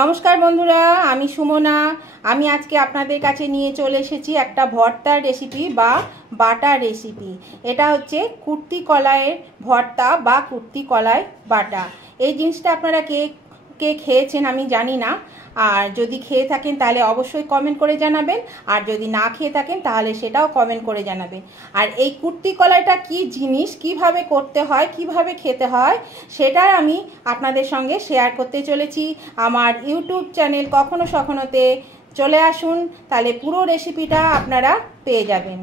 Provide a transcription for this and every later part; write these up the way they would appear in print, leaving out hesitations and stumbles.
নমস্কার বন্ধুরা, আমি সুমনা। আমি আজকে আপনাদের কাছে নিয়ে চলে এসেছি একটা ভর্তার রেসিপি বা বাটার রেসিপি। এটা হচ্ছে কুর্তি কলাইয়ের ভর্তা বা কুর্তি কলাই বাটা। এই জিনিসটা আপনারা কে কে খেয়েছেন আমি জানি না, আর যদি খেয়ে থাকেন তাহলে অবশ্যই কমেন্ট করে জানাবেন, আর যদি না খেয়ে থাকেন তাহলে সেটাও কমেন্ট করে জানাবেন। আর এই কুর্তি কলাইটা কি জিনিস, কিভাবে করতে হয়, কিভাবে খেতে হয়, সেটা আমি আপনাদের সঙ্গে শেয়ার করতে চলেছি। আমার ইউটিউব চ্যানেল কখনো সখনোতে চলে আসুন, তাহলে পুরো রেসিপিটা আপনারা পেয়ে যাবেন।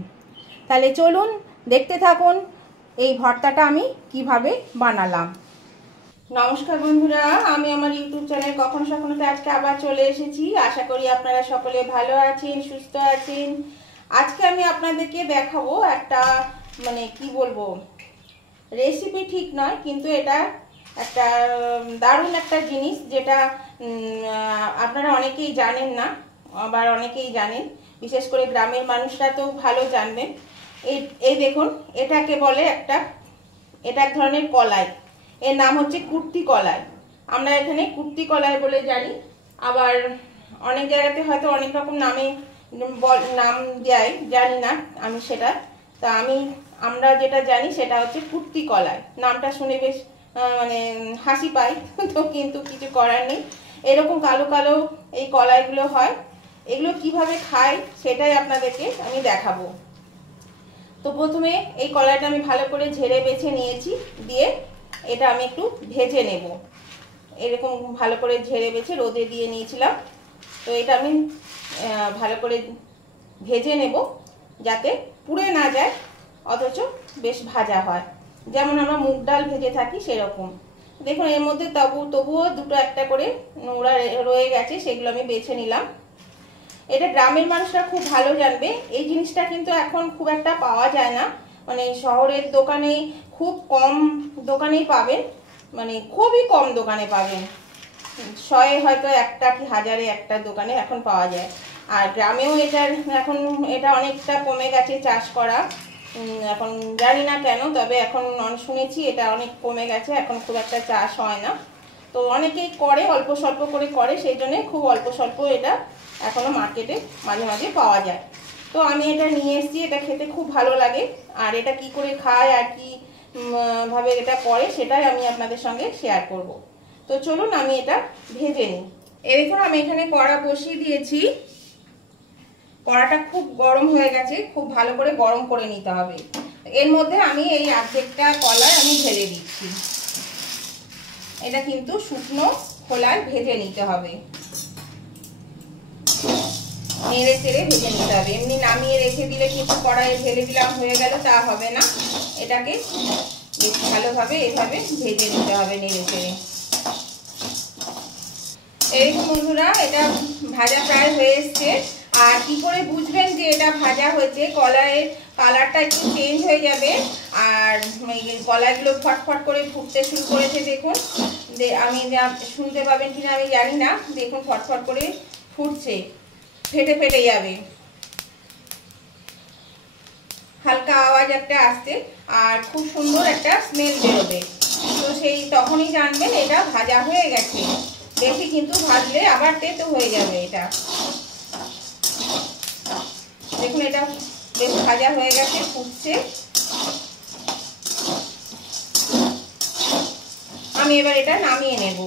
তাহলে চলুন দেখতে থাকুন এই ভর্তাটা আমি কিভাবে বানালাম। নমস্কার বন্ধুরা, আমি আমার ইউটিউব চ্যানেল কখনো সখনোতে আজকে আবার চলে এসেছি। আশা করি আপনারা সকলে ভালো আছেন, সুস্থ আছেন। আজকে আমি আপনাদেরকে দেখাবো একটা কি বলবো, রেসিপি ঠিক নয়, কিন্তু এটা একটা দারুণ একটা জিনিস, যেটা আপনারা অনেকেই জানেন না, আবার অনেকেই জানেন। বিশেষ করে গ্রামের মানুষরা তো ভালো জানবেন। এই দেখুন, এটাকে বলে এটা এক ধরনের কলাই। এর নাম হচ্ছে কুর্তি কলাই। আমরা এখানে কুর্তি কলাই বলে জানি, আবার অনেক জায়গাতে হয়তো অনেক রকম নামে নাম দেয়, জানি না আমি সেটা। তা আমরা যেটা জানি সেটা হচ্ছে কুর্তি কলাই। নামটা শুনে বেশ হাসি পাই, তো কিন্তু কিছু করার নেই। এরকম কালো কালো এই কলাইগুলো হয়। এগুলো কিভাবে খায় সেটাই আপনাদেরকে আমি দেখাবো। তো প্রথমে এই কলাইটা আমি ভালো করে ঝেড়ে বেছে নিয়েছি, দিয়ে এটা আমি একটু ভেজে নেব। এরকম ভালো করে ঝেড়ে বেছে রোদে দিয়ে নিয়েছিলাম। তো এটা আমি ভালো করে ভেজে নেব, যাতে পুড়ে না যায়, অথচ বেশ ভাজা হয়, যেমন আমরা মুগ ডাল ভেজে থাকি সেরকম। দেখুন, এর মধ্যে তবুও দুটো একটা করে নোংরা রয়ে গেছে, সেগুলো আমি বেছে নিলাম। এটা গ্রামের মানুষরা খুব ভালো জানবে। এই জিনিসটা কিন্তু এখন খুব একটা পাওয়া যায় না, শহরের দোকানে খুব কম দোকানেই পাবেন, খুবই কম দোকানে পাবেন। 100-এ হয়তো একটা কি 1000-এ একটা দোকানে এখন পাওয়া যায়। আর গ্রামেও এখন এটা অনেকটা কমে গেছে চাষ করা। এখন জানি না কেন, তবে এখন শুনেছি এটা অনেক কমে গেছে, এখন খুব একটা চাষ হয় না। তো অনেকেই করে, অল্প স্বল্প করে করে, সেই জন্য খুব অল্প স্বল্প এটা এখনো মার্কেটে মাঝে মাঝে পাওয়া যায়। তো আমি এটা নিয়ে এসেছি, এটা খেতে খুব ভালো লাগে। আর এটা কি করে খায় আর কি ভাবে এটা করে, সেটাই আমি আপনাদের সঙ্গে শেয়ার করব। তো চলুন আমি এটা ভেজে নিই। দেখুন, আমি এখানে কড়া বসিয়ে দিয়েছি। কড়াটা খুব গরম হয়ে গেছে, খুব ভালো করে গরম করে নিতে হবে। এর মধ্যে আমি এই অর্ধেকটা কলাই আমি ঢেলে দিচ্ছি। এটা কিন্তু শুকনো খোলায় ভেজে নিতে হবে, নেড়ে চেড়ে ভেজে নিতে হবে। এমনি নামিয়ে রেখে দিলে কিন্তু কড়াইয়ে ঢেলে দিলাম হয়ে গেল, তা হবে না। এটাকে বেশ ভালোভাবে এভাবে ভেজে নিতে হবে, নেড়ে চেড়ে। এইরকম বন্ধুরা, এটা ভাজা প্রায় হয়ে এসছে। আর কি করে বুঝবেন যে এটা ভাজা হয়েছে? কলাইয়ের কালারটা একটু চেঞ্জ হয়ে যাবে, আর কলাইগুলো ফটফট করে ফুটতে শুরু করেছে। দেখুন, আমি শুনতে পাবেন কিনা আমি জানি না। দেখুন, ফটফট করে ফুটছে, ফেটে ফেটে যাবে, হালকা আওয়াজ একটা আসছে, আর খুব সুন্দর একটা স্মেল বেরোবে। তো তখনই জানবেন এটা ভাজা হয়ে গেছে। বেশি কিন্তু ভাজলে আবার তেতো হয়ে যাবে এটা। দেখুন, এটা বেশ ভাজা হয়ে গেছে, ফুটছে। আমি এবার এটা নামিয়ে নেব।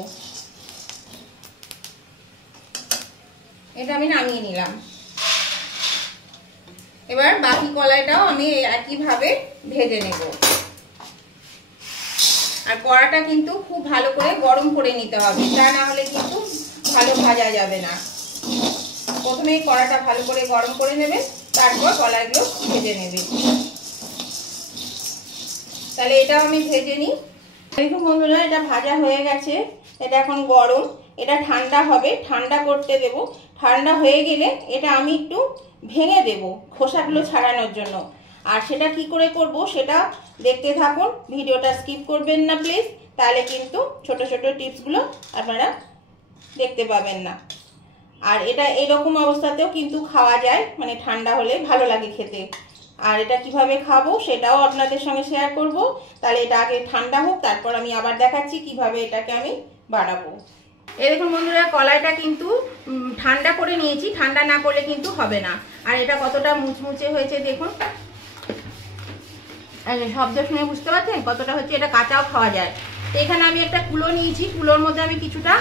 এটা আমি নামিয়ে নিলাম। এবার বাকি কলাইটাও আমি একইভাবে ভেজে নেব। আর কড়াটা কিন্তু খুব ভালো করে গরম করে নিতে হবে, তা না হলে কিন্তু ভালো ভাজা যাবে না। প্রথমে কড়াটা ভালো করে গরম করে নেবে, তারপর কলাইগুলো ভেজে নেবে। তাহলে এটাও আমি ভেজে নিই। দেখুন বন্ধুরা, এটা ভাজা হয়ে গেছে। এটা এখন গরম, এটা ঠান্ডা হবে, ঠান্ডা করতে দেব। ঠান্ডা হয়ে গেলে এটা আমি একটু ভেঙে দেব খোসাগুলো ছাড়ানোর জন্য। আর সেটা কি করে করব সেটা দেখতে থাকুন, ভিডিওটা স্কিপ করবেন না প্লিজ, তাহলে কিন্তু ছোট ছোট টিপসগুলো আপনারা দেখতে পাবেন না। আর এটা এরকম অবস্থাতেও কিন্তু খাওয়া যায়, ঠান্ডা হলে ভালো লাগে খেতে। আর এটা কিভাবে খাবো সেটাও আপনাদের সঙ্গে শেয়ার করব। তাহলে এটা আগে ঠান্ডা হোক, তারপর আমি আবার দেখাচ্ছি কিভাবে এটাকে আমি বানাবো। এই দেখুন বন্ধুরা, কলাইটা কিন্তু ঠান্ডা করে নিয়েছি, ঠান্ডা না করলে কিন্তু হবে না। আর এটা কতটা মুচমুচে হয়েছে দেখুন, শব্দ শুনে বুঝতে পারছেন কতটা হচ্ছে। এটা কাঁচাও খাওয়া যায়। তো এখানে আমি একটা কুলো নিয়েছি, কুলোর মধ্যে আমি কিছুটা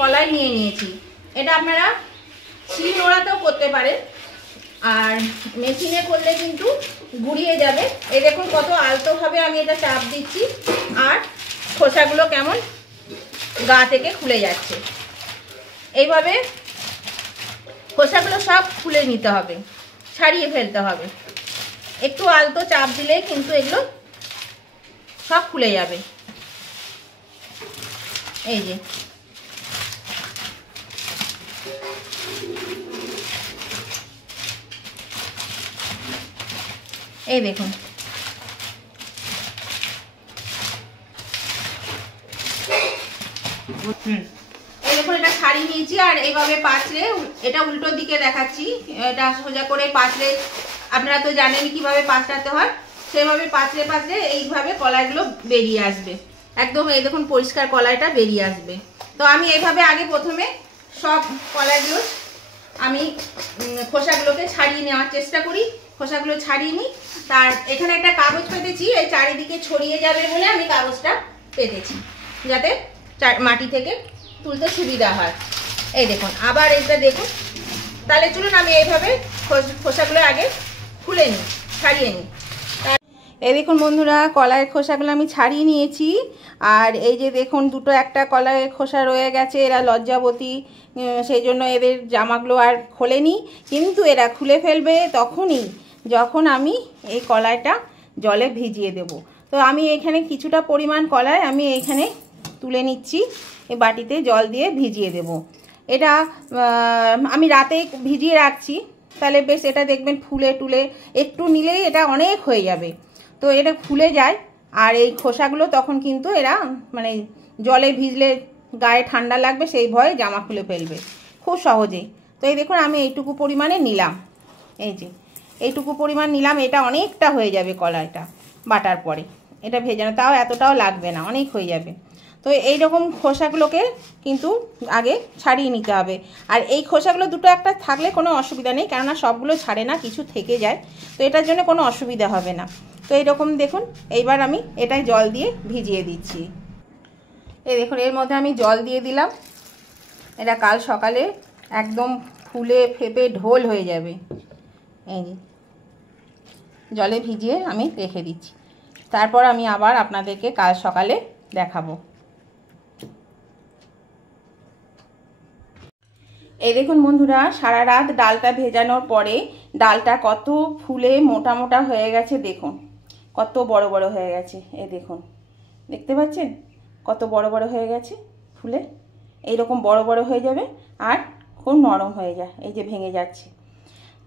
কলাই নিয়ে নিয়েছি। এটা আপনারা শিল নোড়াতেও করতে পারেন, আর মেশিনে করলে কিন্তু গুঁড়িয়ে যাবে। এই দেখুন কত আলতোভাবে আমি এটা চাপ দিচ্ছি, আর খোসাগুলো কেমন গা থেকে খুলে যাচ্ছে। এইভাবে খোসাগুলো সব খুলে নিতে হবে, ছাড়িয়ে ফেলতে হবে। একটু আলতো চাপ দিলেই কিন্তু এগুলো সব খুলে যাবে। এই যে এই দেখুন, এই দেখুন এটা ছাড়িয়ে নিয়েছি। আর এইভাবে পাতলে, এটা উল্টো দিকে দেখাচ্ছি, এটা সোজা করে পাতলে, আপনারা তো জানেন কিভাবে পাতলাতে হয়, সেভাবে পাতলে পাতলে এইভাবে কলাইগুলো বেরিয়ে আসবে একদম। এই দেখুন পরিষ্কার কলাইটা বেরিয়ে আসবে। তো আমি এইভাবে আগে প্রথমে সব কলাইগুলো আমি খোসাগুলোকে ছাড়িয়ে নেওয়ার চেষ্টা করি, খোসাগুলো ছাড়িয়ে নিই। তার এখানে একটা কাগজ পেতেছি, এই চারিদিকে ছড়িয়ে যাবে বলে আমি কাগজটা পেতেছি, যাতে মাটি থেকে তুলতে সুবিধা হয়। এই দেখুন, আবার এটা দেখুন। তাহলে চলুন আমি এইভাবে খোসাগুলো আগে খুলে নিই, ছাড়িয়ে নিই। এই দেখুন বন্ধুরা, কলাইয়ের খোসাগুলো আমি ছাড়িয়ে নিয়েছি। আর এই যে দেখুন, দুটো একটা কলাইয়ের খোসা রয়ে গেছে। এরা লজ্জাবতী, সেই জন্য এদের জামাগুলো আর খোলেনি, কিন্তু এরা খুলে ফেলবে তখনই যখন আমি এই কলাইটা জলে ভিজিয়ে দেব। তো আমি এখানে কিছুটা পরিমাণ কলাই আমি এইখানে তুলে নিচ্ছি, এই বাটিতে জল দিয়ে ভিজিয়ে দেব। এটা আমি রাতেই ভিজিয়ে রাখছি, তাহলে বেশ এটা দেখবেন ফুলে টুলে একটু নিলেই এটা অনেক হয়ে যাবে। তো এটা ফুলে যায়, আর এই খোসাগুলো তখন কিন্তু এরা মানে জলে ভিজলে গায়ে ঠান্ডা লাগবে সেই ভয়ে জামা খুলে ফেলবে খুব সহজেই। তো এই দেখুন আমি এইটুকু পরিমাণে নিলাম, এই যে এইটুকু পরিমাণ নিলাম। এটা অনেকটা হয়ে যাবে কলাইটা বাটার পরে, এটা ভেজানো তাও এতটাও লাগবে না, অনেক হয়ে যাবে। তো এই রকম খোসাগুলোকে কিন্তু আগে ছাড়িয়ে নিতে হবে। আর এই খোসাগুলো দুটো একটা থাকলে কোনো অসুবিধা নেই, কেননা সবগুলো ছাড়ে না, কিছু থেকে যায়, তো এটার জন্য কোনো অসুবিধা হবে না। তো এইরকম দেখুন, এইবার আমি এটাই জল দিয়ে ভিজিয়ে দিচ্ছি। এই দেখুন এর মধ্যে আমি জল দিয়ে দিলাম, এটা কাল সকালে একদম ফুলে ফেপে ঢোল হয়ে যাবে। এই জলে ভিজিয়ে আমি রেখে দিচ্ছি, তারপর আমি আবার আপনাদেরকে কাল সকালে দেখাবো। এই দেখুন বন্ধুরা, সারা রাত ডালটা ভেজানোর পরে ডালটা কত ফুলে মোটা মোটা হয়ে গেছে, দেখুন কত বড় বড় হয়ে গেছে। এই দেখুন, দেখতে পাচ্ছেন কত বড় বড় হয়ে গেছে ফুলে, এইরকম বড় বড় হয়ে যাবে আর খুব নরম হয়ে যায়, এই যে ভেঙে যাচ্ছে।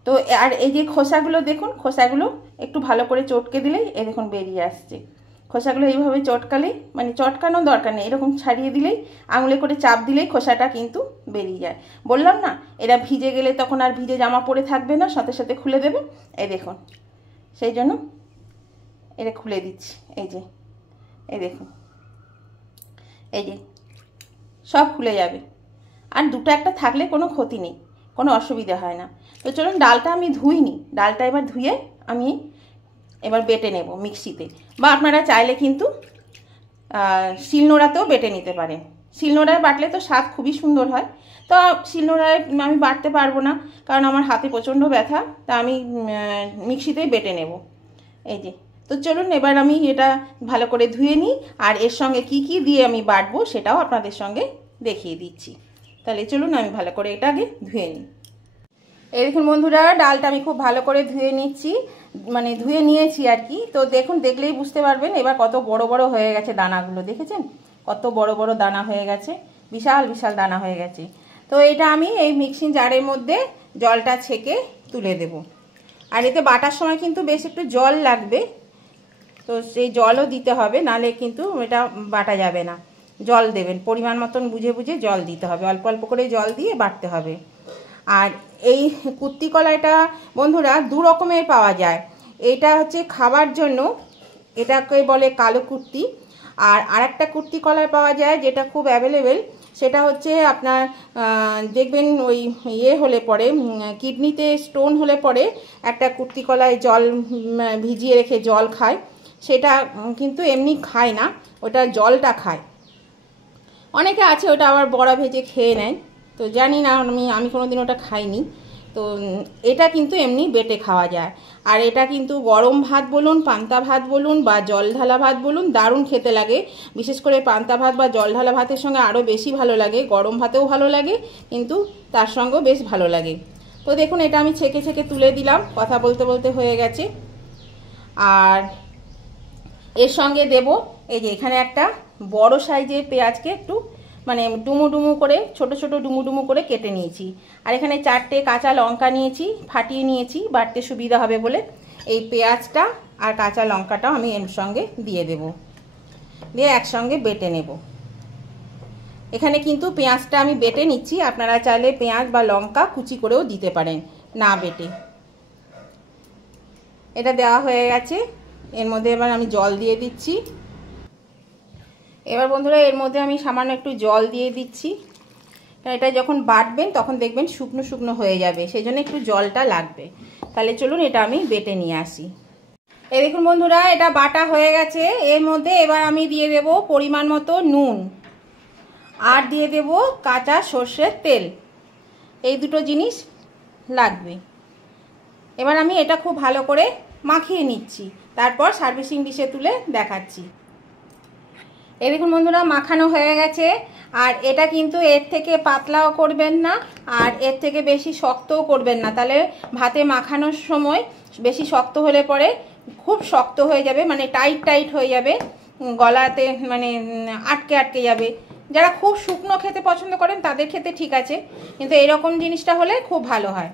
তো আর এই যে খোসাগুলো দেখুন, খোসাগুলো একটু ভালো করে চটকে দিলেই এই দেখুন বেরিয়ে আসছে। খোসাগুলো এইভাবে চটকালে, মানে চটকানোর দরকার নেই, এরকম ছাড়িয়ে দিলেই আঙুলে করে চাপ দিলেই খোসাটা কিন্তু বেরিয়ে যায়। বললাম না, এরা ভিজে গেলে তখন আর ভিজে জামা পরে থাকবে না, সাথে সাথে খুলে দেবে। এই দেখুন, সেই জন্য এটা খুলে দিচ্ছি। এই যে এই দেখুন, এই যে সব খুলে যাবে। আর দুটো একটা থাকলে কোনো ক্ষতি নেই, কোনো অসুবিধা হয় না। তো চলুন ডালটা আমি ধুইনি, ডালটা এবার ধুয়ে আমি এবার বেটে নেব মিক্সিতে, বা আপনারা চাইলে কিন্তু শিলনোড়াতেও বেটে নিতে পারেন। শিলনোড়ায় বাটলে তো স্বাদ খুবই সুন্দর হয়। তো শিলনোড়ায় আমি বাটতে পারবো না, কারণ আমার হাতে প্রচণ্ড ব্যথা, তা আমি মিক্সিতেই বেটে নেব। এই যে, তো চলুন এবার আমি এটা ভালো করে ধুয়ে নিই, আর এর সঙ্গে কি কি দিয়ে আমি বাটবো সেটাও আপনাদের সঙ্গে দেখিয়ে দিচ্ছি। তাহলে চলুন আমি ভালো করে এটা আগে ধুয়ে নিই। এই দেখুন বন্ধুরা, ডালটা আমি খুব ভালো করে ধুয়ে নিচ্ছি, মানে ধুয়ে নিয়েছি আর কি। তো দেখুন, দেখলেই বুঝতে পারবেন এবার কত বড় বড় হয়ে গেছে দানাগুলো, দেখেছেন কত বড় বড় দানা হয়ে গেছে, বিশাল বিশাল দানা হয়ে গেছে। তো এটা আমি এই মিক্সিং জারের মধ্যে জলটা ছেঁকে তুলে দেব। আর এতে বাটার সময় কিন্তু বেশ একটু জল লাগবে, তো সেই জলও দিতে হবে, নালে কিন্তু এটা বাটা যাবে না। জল দেবেন পরিমাণ মতন, বুঝে বুঝে জল দিতে হবে, অল্প অল্প করে জল দিয়ে বাটতে হবে। আর এই কুর্তি কলাইটা বন্ধুরা দু রকমের পাওয়া যায়। এটা হচ্ছে খাবার জন্য, এটাকে বলে কালো কুর্তি। আর আরেকটা কুর্তি কলাই পাওয়া যায় যেটা খুব অ্যাভেলেবেল, সেটা হচ্ছে আপনার দেখবেন ওই ইয়ে হলে পরে কিডনিতে স্টোন হলে পরে একটা কুর্তি কলায় জল ভিজিয়ে রেখে জল খায়, সেটা কিন্তু এমনি খায় না, ওটা জলটা খায়। অনেকে আছে ওটা আবার বড়া ভেজে খেয়ে নেয়, তো জানি না, আমি কোনোদিন ওটা খাইনি। তো এটা কিন্তু এমনি বেটে খাওয়া যায়। আর এটা কিন্তু গরম ভাত বলুন, পান্তা ভাত বলুন বা জল ঢালা ভাত বলুন, দারুণ খেতে লাগে। বিশেষ করে পান্তা ভাত বা জল ঢালা ভাতের সঙ্গে আরও বেশি ভালো লাগে, গরম ভাতেও ভালো লাগে কিন্তু তার সঙ্গেও বেশ ভালো লাগে। তো দেখুন এটা আমি ছেঁকে ছেঁকে তুলে দিলাম, কথা বলতে বলতে হয়ে গেছে। আর এর সঙ্গে দেব এই যে এখানে একটা বড় সাইজের পেঁয়াজকে একটু মানে ডুমু ডুমু করে ছোট ছোট ডুমু ডুমু করে কেটে নিয়েছি। আর এখানে 4টে কাঁচা লঙ্কা নিয়েছি, ফাটিয়ে নিয়েছি বাটতে সুবিধা হবে বলে। এই পেঁয়াজটা আর কাঁচা লঙ্কাটাও আমি এর সঙ্গে দিয়ে দেব, দিয়ে একসঙ্গে বেটে নেব। এখানে কিন্তু পেঁয়াজটা আমি বেটে নিচ্ছি, আপনারা চাইলে পেঁয়াজ বা লঙ্কা কুচি করেও দিতে পারেন না বেটে। এটা দেওয়া হয়ে গেছে, এর মধ্যে এবার আমি জল দিয়ে দিচ্ছি। এবার বন্ধুরা এর মধ্যে আমি সামান্য একটু জল দিয়ে দিচ্ছি, এটা যখন বাটবেন তখন দেখবেন শুকনো শুকনো হয়ে যাবে, সেই জন্য একটু জলটা লাগবে। তাহলে চলুন এটা আমি বেটে নিয়ে আসি। এই দেখুন বন্ধুরা এটা বাটা হয়ে গেছে। এর মধ্যে এবার আমি দিয়ে দেব পরিমাণ মতো নুন, আর দিয়ে দেব কাঁচা সর্ষের তেল, এই দুটো জিনিস লাগবে। এবার আমি এটা খুব ভালো করে মাখিয়ে নিচ্ছি, তারপর সার্ভিসিং ডিশে তুলে দেখাচ্ছি। এই দেখুন বন্ধুরা মাখানো হয়ে গেছে। আর এটা কিন্তু এর থেকে পাতলাও করবেন না আর এর থেকে বেশি শক্তও করবেন না, তাহলে ভাতে মাখানোর সময় বেশি শক্ত হলে পরে খুব শক্ত হয়ে যাবে, মানে টাইট টাইট হয়ে যাবে, গলাতে মানে আটকে আটকে যাবে। যারা খুব শুকনো খেতে পছন্দ করেন তাদের খেতে ঠিক আছে, কিন্তু এরকম জিনিসটা হলে খুব ভালো হয়।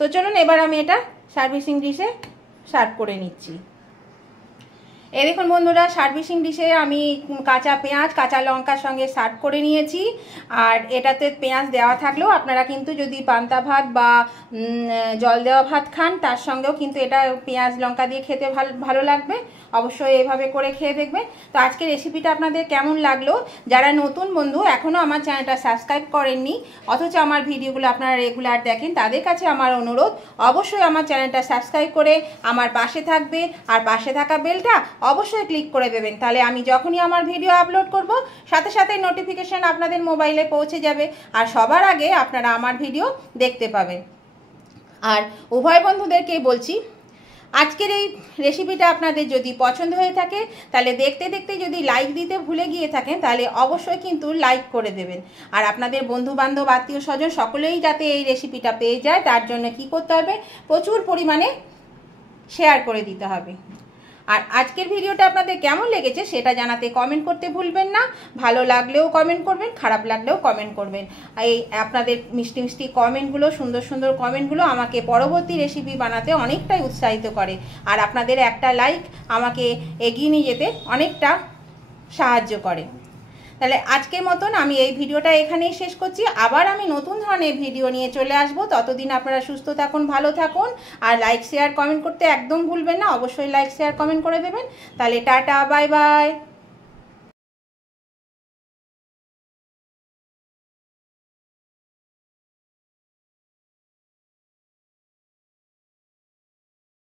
তো চলুন এবার আমি এটা সার্ভিসিং ডিশে সার্ভ করে নিচ্ছি। এই দেখুন বন্ধুরা সার্ভিসিং ডিশে আমি কাঁচা পেঁয়াজ কাঁচা লঙ্কার সঙ্গে সার্ভ করে নিয়েছি। আর এটাতে পেঁয়াজ দেওয়া থাকলেও আপনারা কিন্তু যদি পান্তা ভাত বা জল দেওয়া ভাত খান তার সঙ্গেও কিন্তু এটা পেঁয়াজ লঙ্কা দিয়ে খেতে ভালো লাগবে। অবশ্যই এভাবে করে খেয়ে দেখবেন। তো আজকের রেসিপিটা আপনাদের কেমন লাগলো? যারা নতুন বন্ধু এখনও আমার চ্যানেলটা সাবস্ক্রাইব করেননি অথচ আমার ভিডিওগুলো আপনারা রেগুলার দেখেন, তাদের কাছে আমার অনুরোধ অবশ্যই আমার চ্যানেলটা সাবস্ক্রাইব করে আমার পাশে থাকবে, আর পাশে থাকা বেলটা অবশ্যই ক্লিক করে দেবেন, তাহলে আমি যখনই আমার ভিডিও আপলোড করব সাথে সাথে নোটিফিকেশন আপনাদের মোবাইলে পৌঁছে যাবে আর সবার আগে আপনারা আমার ভিডিও দেখতে পাবেন। আর উভয় বন্ধুদেরকে বলছি আজকের এই রেসিপিটা আপনাদের যদি পছন্দ হয়ে থাকে তাহলে দেখতে দেখতে যদি লাইক দিতে ভুলে গিয়ে থাকেন তাহলে অবশ্যই কিন্তু লাইক করে দেবেন। আর আপনাদের বন্ধু বান্ধব আত্মীয় স্বজন সকলেই যাতে এই রেসিপিটা পেয়ে যায় তার জন্য কি করতে হবে, প্রচুর পরিমাণে শেয়ার করে দিতে হবে। আর আজকের ভিডিওটা আপনাদের কেমন লেগেছে সেটা জানাতে কমেন্ট করতে ভুলবেন না। ভালো লাগলেও কমেন্ট করবেন, খারাপ লাগলেও কমেন্ট করবেন। এই আপনাদের মিষ্টি মিষ্টি কমেন্টগুলো, সুন্দর সুন্দর কমেন্টগুলো আমাকে পরবর্তী রেসিপি বানাতে অনেকটাই উৎসাহিত করে। আর আপনাদের একটা লাইক আমাকে এগিয়ে নিয়ে যেতে অনেকটা সাহায্য করে। তাহলে আজকের মতন আমি এই ভিডিওটা এখানেই শেষ করছি। আবার আমি নতুন ধরনের ভিডিও নিয়ে চলে আসব। ততদিন আপনারা সুস্থ থাকুন, ভালো থাকুন। আর লাইক শেয়ার কমেন্ট করতে একদম ভুলবেন না, অবশ্যই লাইক শেয়ার কমেন্ট করে দেবেন। তাহলে টাটা, বাই বাই।